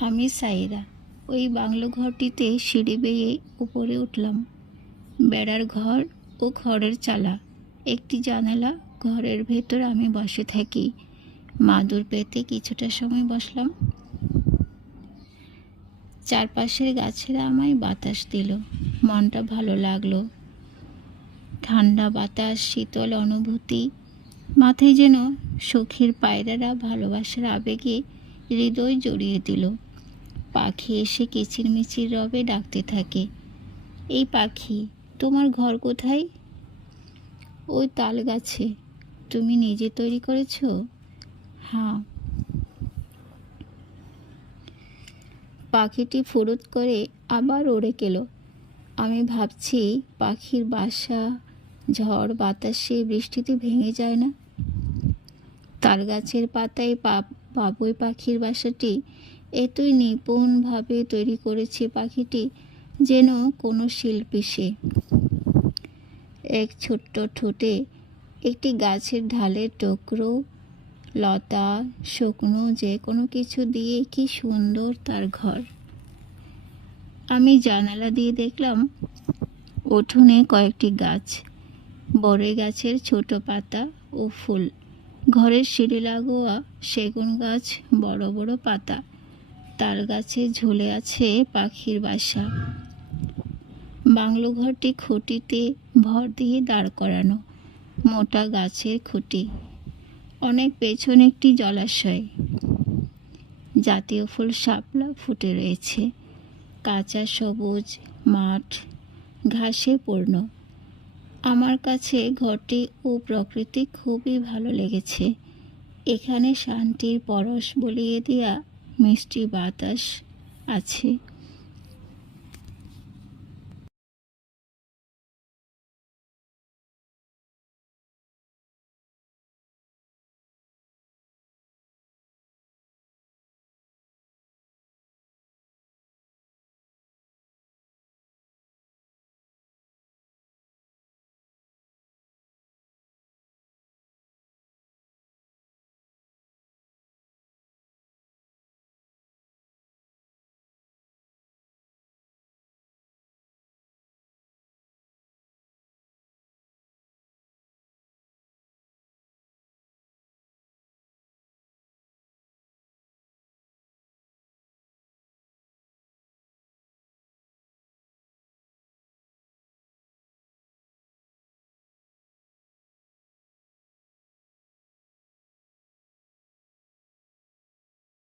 আমি সাইরা। ওই বাংলো ঘরটিতে সিঁড়ি বেয়ে উপরে উঠলাম। বেড়ার ঘর ও খড়ের চালা, একটি জানালা। ঘরের ভেতর আমি বসে থাকি। মাদুর পেতে কিছুটা সময় বসলাম। চারপাশের গাছেরা আমায় বাতাস দিল। মনটা ভালো লাগলো। ঠান্ডা বাতাস, শীতল অনুভূতি। মাথায় যেন সখীর পায়রারা ভালোবাসার আবেগে হৃদয় জড়িয়ে দিল। পাখি এসে কিচিরমিচির রবে ডাকতে থাকে। এই পাখি, তোমার ঘর কোথায়? ওই তাল গাছে। তুমি নিজে তৈরি করেছো? হ্যাঁ। পাখিটি ফুরুত করে আবার উড়ে গেল। আমি ভাবছি, পাখির বাসা ঝড় বাতাসে বৃষ্টিতে ভেঙে যায় না? তাল গাছের পাতায় বাবুই পাখির বাসাটি এতই নিপুণভাবে তৈরি করেছে পাখিটি, যেন কোনো শিল্পী সে। এক ছোট্ট ঠোঁটে একটি গাছের ঢালের টুকরো, লতা, শুকনো যে কোনো কিছু দিয়ে কি সুন্দর তার ঘর। আমি জানালা দিয়ে দেখলাম উঠোনে কয়েকটি গাছ, বড়ই গাছের ছোট পাতা ও ফুল। ঘরের সিঁড়ি লাগোয়া সেগুন গাছ, বড় বড় পাতা। তাল গাছে ঝুলে আছে পাখির বাসা। বাংলো ঘরটি খুঁটিতে ভর দিয়ে দাঁড় করানো, মোটা গাছের খুঁটি। অনেক পেছনে একটি জলাশয়। জাতীয় ফুল শাপলা ফুটে রয়েছে। কাঁচা সবুজ মাঠ ঘাসে পূর্ণ। আমার কাছে ঘরটি ও প্রকৃতি খুবই ভালো লেগেছে। এখানে শান্তির পরশ বলিয়ে দেয়া মিষ্টি বাতাস আছে।